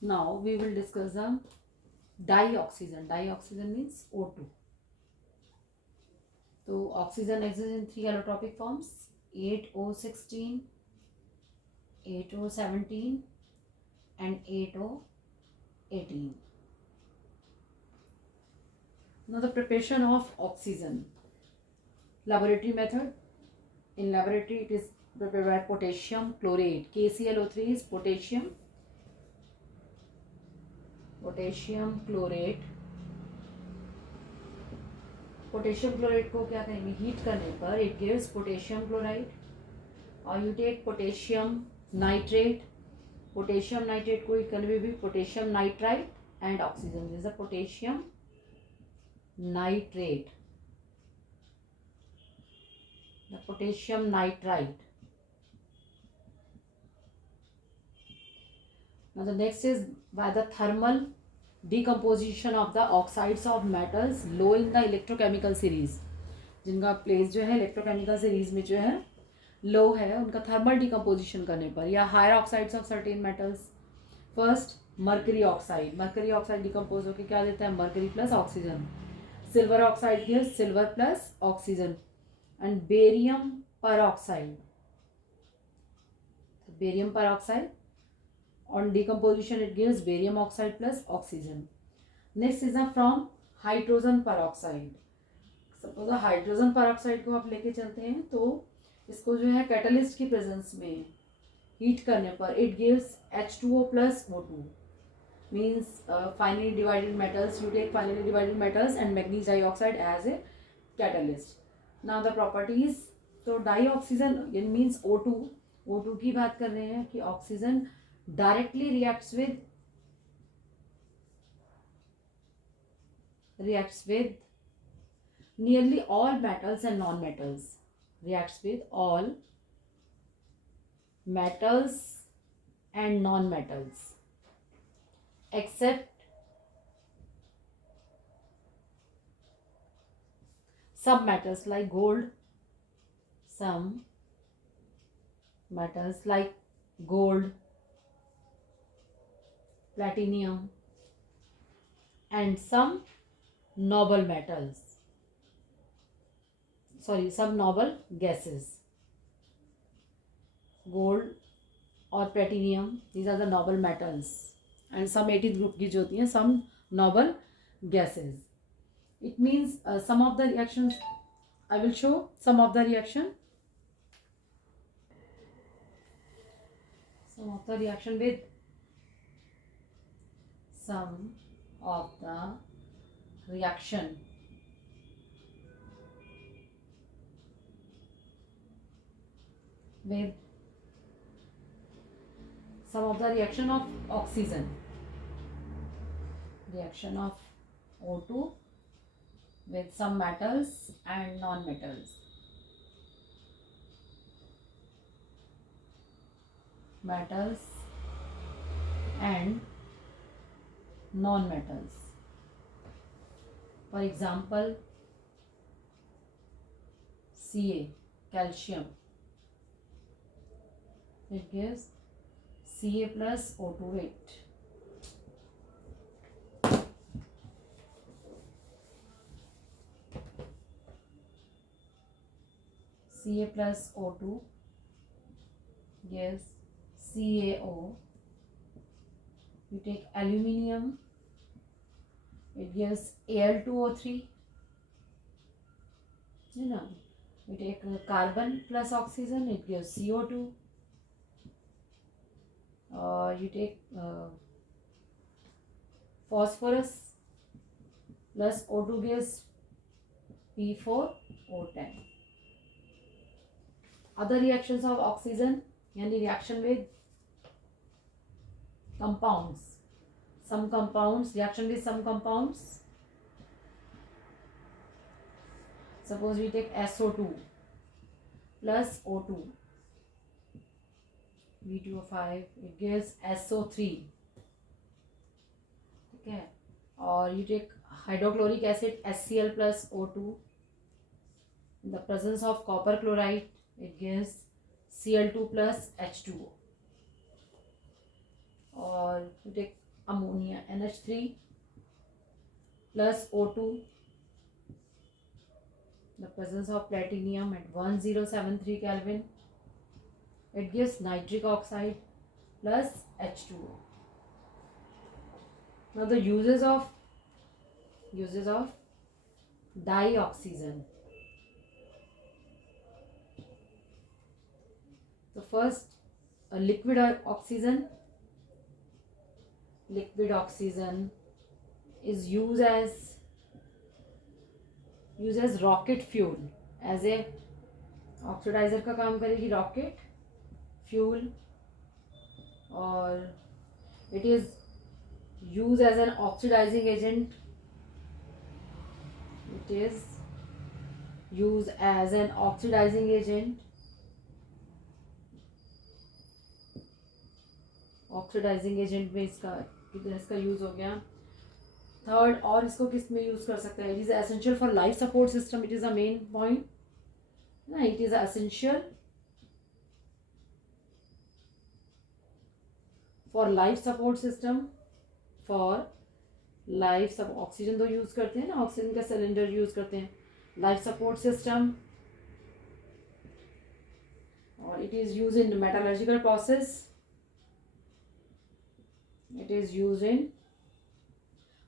Now we will discuss the dioxygen. Dioxygen means O2. So oxygen exists in three allotropic forms: 8O16, 8O17, and 8O18. Now the preparation of oxygen. Laboratory method. In laboratory it is prepared by potassium chlorate. KClO3 is potassium chlorate. Potassium chloride को क्या करेंगे, heat करने पर it gives potassium chloride. और you take potassium nitrate. Potassium nitrate को heat करने में भी potassium nitrite and oxygen. This is potassium nitrate, the potassium nitrite. Now the next is by the thermal decomposition of the oxides of metals low in the electrochemical series. जिनका प्लेस जो है electrochemical series में जो है लो है, उनका thermal decomposition करने पर, या higher oxides of certain metals. First mercury oxide. Mercury oxide decompose होकर क्या देता है, mercury plus oxygen. Silver oxide gives silver plus oxygen. And barium peroxide. Barium peroxide on decomposition it gives barium oxide plus oxygen. Next is from hydrogen peroxide. Suppose hydrogen peroxide को आप लेके चलते हैं तो इसको जो है कैटलिस्ट की प्रेजेंस में हीट करने पर it gives H2O plus O2. Means finally divided metals. You take finally divided metals and manganese dioxide as a catalyst. Now the properties. तो dioxygen means O2. O2 की बात कर रहे हैं कि oxygen directly reacts with nearly all metals and non-metals. Reacts with all metals and non-metals except some metals like gold. Some metals like gold, platinum, and some noble metals. Some noble gases. Gold और platinum, these are the noble metals. And some 18th group की जो होती हैं, some noble gases. It means some of the reactions, I will show some of the reaction. Some of the reaction with some of the reaction with some of the reaction of oxygen. Reaction of O2 with some metals and non-metals. Metals and non-metals. For example, Ca, calcium. It gives Ca plus O2 weight. Ca plus O2 gives CaO. You take aluminium, it gives Al2O3. You know, you take carbon plus oxygen, it gives CO2. You take phosphorus plus O2 gives P4O10. Other reactions of oxygen, yani reaction with compounds. Some compounds, reaction with some compounds. Suppose we take SO2 plus O2, V2O5, it gives SO3. Okay, or you take hydrochloric acid HCl plus O2. In the presence of copper chloride, it gives Cl2 plus H2O. Or you take ammonia NH3 plus O2, the presence of platinum at 1073 Kelvin, it gives nitric oxide plus H2O. Now the uses of dioxygen. So first, a liquid oxygen is used as rocket fuel, as a oxidiser का काम करेगी rocket fuel, और it is use as an oxidising agent, it is used as an oxidizing agent, में इसका यूज हो गया. थर्ड, और इसको किस में यूज कर सकते हैं? It is essential for life support system. It is a main point ना, it is essential for life support system. Oxygen तो यूज करते हैं ना, ऑक्सीजन का सिलेंडर यूज करते हैं. लाइफ सपोर्ट सिस्टम, और it is use in metallurgical process. It is used in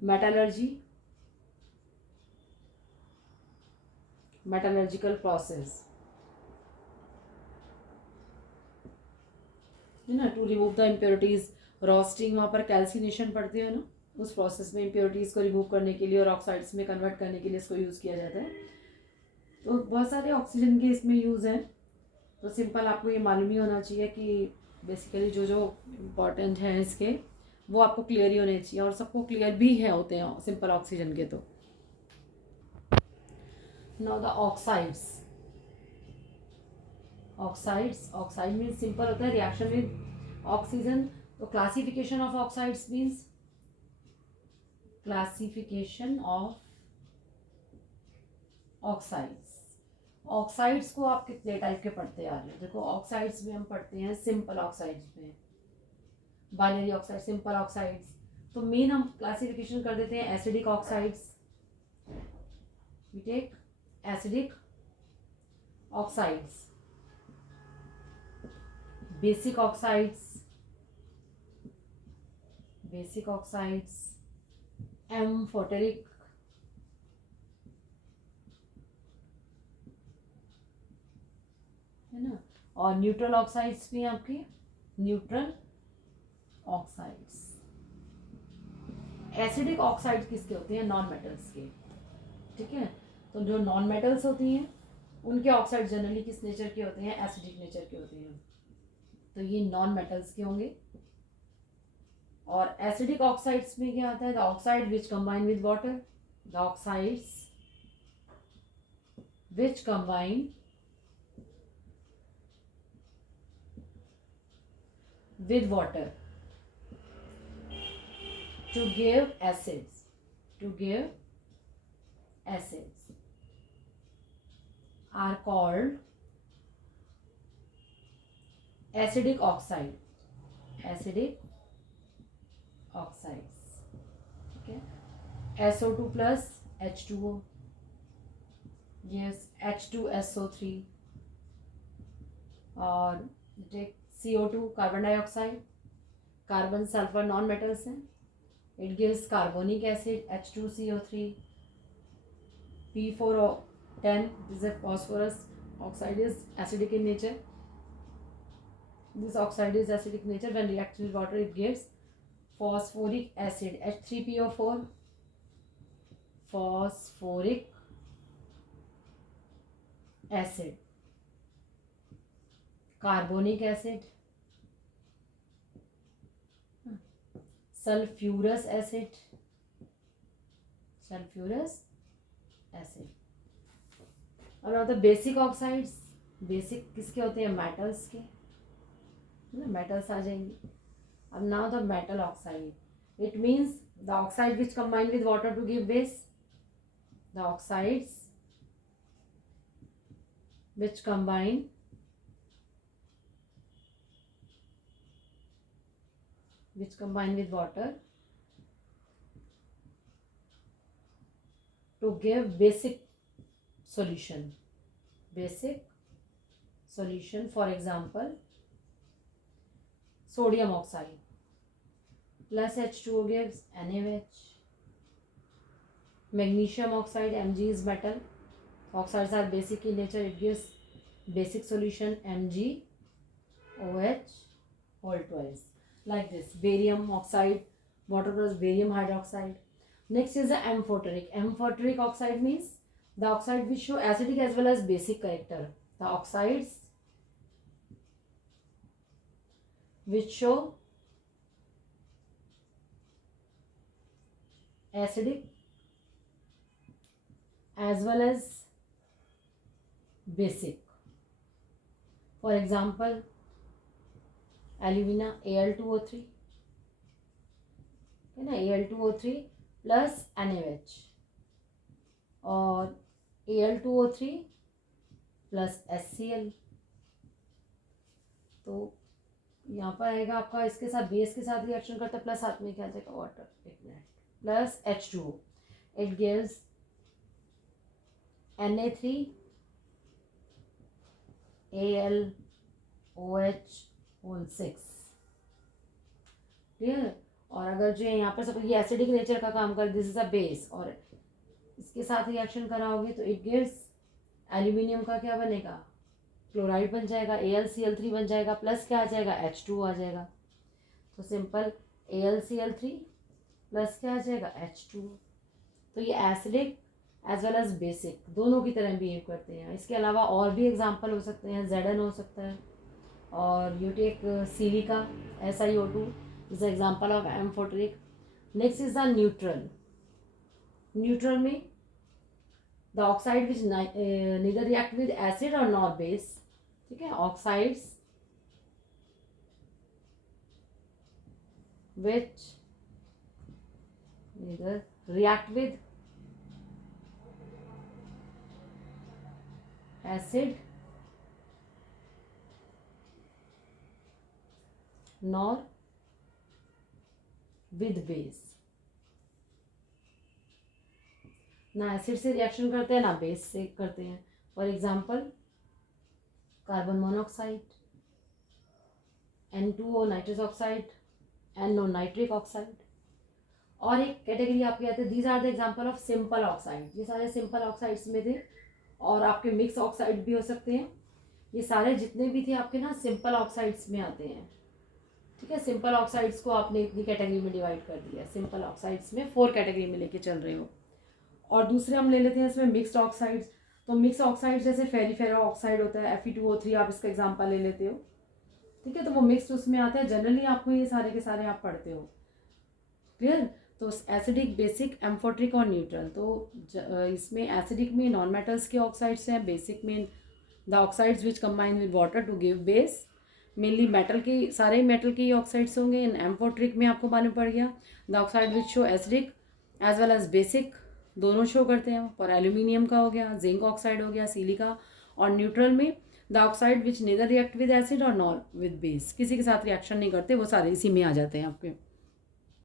metallurgical process, है ना, to remove the impurities. Roasting, वहाँ पर कैल्सिनेशन पड़ती है ना, उस प्रोसेस में इम्प्योरिटीज़ को रिमूव करने के लिए और ऑक्साइड्स में कन्वर्ट करने के लिए इसको यूज़ किया जाता है. तो बहुत सारे ऑक्सीजन के इसमें यूज़ हैं. तो सिंपल आपको ये मालूम ही होना चाहिए कि बेसिकली जो इम्पोर्टेंट हैं इसके, वो आपको क्लियर ही होने चाहिए, और सबको क्लियर भी है होते हैं सिंपल ऑक्सीजन के. तो now the oxide means simple होता है रिएक्शन विद ऑक्सीजन. तो classification of oxides means classification of oxides को आप कितने टाइप के पढ़ते आ रहे हो? देखो, ऑक्साइड्स में हम पढ़ते हैं सिंपल ऑक्साइड्स में, बाइनरी ऑक्साइड, सिंपल ऑक्साइड्स. तो मेन हम क्लासिफिकेशन कर देते हैं acidic oxides. We take acidic oxides, basic oxides, amphoteric, है ना, और न्यूट्रल ऑक्साइड्स भी आपके न्यूट्रल ऑक्साइड्स. एसिडिक ऑक्साइड्स किसके होते हैं? नॉन मेटल्स के. ठीक है, तो जो नॉन मेटल्स होती हैं उनके ऑक्साइड जनरली किस नेचर के होते हैं? एसिडिक नेचर के होते हैं. तो ये नॉन मेटल्स के होंगे. और एसिडिक ऑक्साइड्स में क्या आता है? The oxide which combine with water. The oxides which combine with water to give acids are called acidic oxides. Okay, SO2 plus H2O gives H2SO3, और take CO2 carbon dioxide, carbon sulphur non metals हैं. It gives carbonic acid H2CO3. P4O10, this is a phosphorus oxide, is acidic in nature. This oxide is acidic in nature. When reacted with water, it gives phosphoric acid H3PO4, phosphoric acid, carbonic acid, sulphurous acid. और अब basic oxides, basic किसके होते हैं? मेटल्स के. मेटल्स आ जाएंगे. अब now the metal oxide, it means the oxide which combine with water to give base. The oxides which combine with water to give basic solution. For example, sodium oxide plus H2O gives NaOH. Magnesium oxide, Mg is metal. Oxides are basic in nature. It gives basic solution MgOH all twice. Like this. Barium oxide, water plus barium hydroxide. Next is the amphoteric. Amphoteric oxide means the oxide which show acidic as well as basic character. The oxides which show acidic as well as basic. For example, alumina Al2O3, Al2O3 plus NaOH और Al2O3 plus HCl. तो यहाँ पर आएगा आपका इसके साथ बेस के साथ रिएक्शन करता है प्लस साथ में क्या आ जाएगा वाटर. एक minute. Plus H2O. It gives Na3 AlOH whole 6. Clear. और अगर जो यहाँ पर सपोज ये एसिडिक नेचर का काम कर, दिस इज अ बेस, और इसके साथ रिएक्शन कराओगे तो इट गिव्स एल्यूमिनियम का क्या बनेगा, क्लोराइड बन जाएगा, AlCl3 बन जाएगा, प्लस क्या आ जाएगा H2O आ जाएगा. तो सिंपल AlCl3 प्लस क्या आ जाएगा H2O. तो ये acidic as well as basic दोनों की तरह बिहेव करते हैं. इसके अलावा और भी एग्जांपल हो सकते हैं. Zn हो सकता है, और you take silica SiO2 is an example of amphoteric. Next is the neutral. Neutral में the oxide which neither react with acid or nor base. ठीक है. Oxides which neither react with acid nor with base. ना acid से reaction करते हैं ना base से करते हैं. For example carbon monoxide, N2O nitrous oxide, NO nitric oxide. और एक कैटेगरी आपके आते हैं, these are the example of simple oxide. ये सारे सिंपल ऑक्साइड्स में थे, और आपके मिक्स ऑक्साइड भी हो सकते हैं. ये सारे जितने भी थे आपके ना सिंपल ऑक्साइड्स में आते हैं. ठीक है. सिंपल ऑक्साइड्स को आपने इतनी कैटेगरी में डिवाइड कर दिया. सिंपल ऑक्साइड्स में 4 कैटेगरी में लेके चल रहे हो. और दूसरे हम ले लेते हैं इसमें मिक्स्ड ऑक्साइड्स. तो मिक्स ऑक्साइड जैसे फेरीफेरो ऑक्साइड होता है, Fe2O3 आप इसका एग्जांपल ले लेते हो. ठीक है. तो वो मिक्स्ड उसमें आता है. जनरली आपको ये सारे के सारे आप पढ़ते हो. क्लियर. तो एसिडिक, बेसिक, एम्फोट्रिक और न्यूट्रल. तो इसमें एसिडिक में नॉन मेटल्स के ऑक्साइड्स हैं. बेसिक में the oxides which combine with water to give base. Mainly metal के, सारे मेटल के ही ऑक्साइड्स होंगे. इन एम्फोट्रिक में आपको मालूम पड़ गया the oxide which show acidic as well as basic दोनों शो करते हैं. और एल्यूमिनियम का हो गया, जिंक ऑक्साइड हो गया, सिलिका. और न्यूट्रल में the oxide which neither react with acid और नॉर विद बेस, किसी के साथ रिएक्शन नहीं करते, वो सारे इसी में आ जाते हैं आपके.